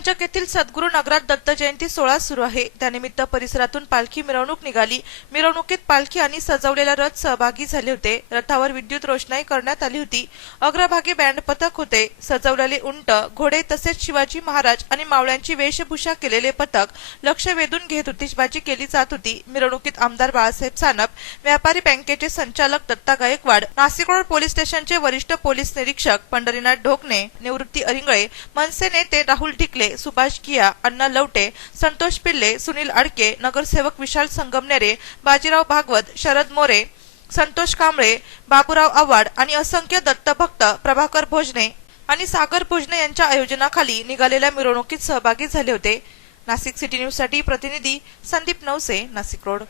पंचक येथील सद्गुरू नगरात दत्त जयंती सोहळा सुरू आहे। त्यानिमित्त परिसरातून पालखी मिरवणूक निघाली। मिरवणुकीत पालखी आणि सजवलेला रथ सहभागी झाले होते। रथावर विद्युत रोषणाई करण्यात आली होती। अग्रभागी बँड पथक होते। सजवलेले उंट, घोडे तसेच शिवाजी महाराज आणि मावळ्यांची वेशभूषा केलेले पथक लक्ष वेधून घेत आतिषबाजी केली जात होती। मिरवणुकीत आमदार बाळासाहेब सानप, व्यापारी बँकेचे संचालक दत्ता गायकवाड, नाशिक रोड पोलीस स्टेशनचे वरिष्ठ पोलीस निरीक्षक पंढरीनाथ ढोकणे, निवृत्ती अरिंगळे, मनसे नेते राहुल ढिकले, सुभाष किया, अण्णा लवटे, संतोष पिल्ले, सुनील अडके, नगरसेवक विशाल संगमनेरे, बाजीराव भागवत, शरद मोरे, संतोष कांबळे, बाबूराव आव्हाड आणि असंख्य दत्तभक्त प्रभाकर भोजने आणि सागर भोजने यांच्या आयोजनाखाली निघालेल्या मिरवणुकीत सहभागी झाले होते। नाशिक सिटी न्यूज साठी प्रतिनिधी संदीप नवसे, नाशिक रोड।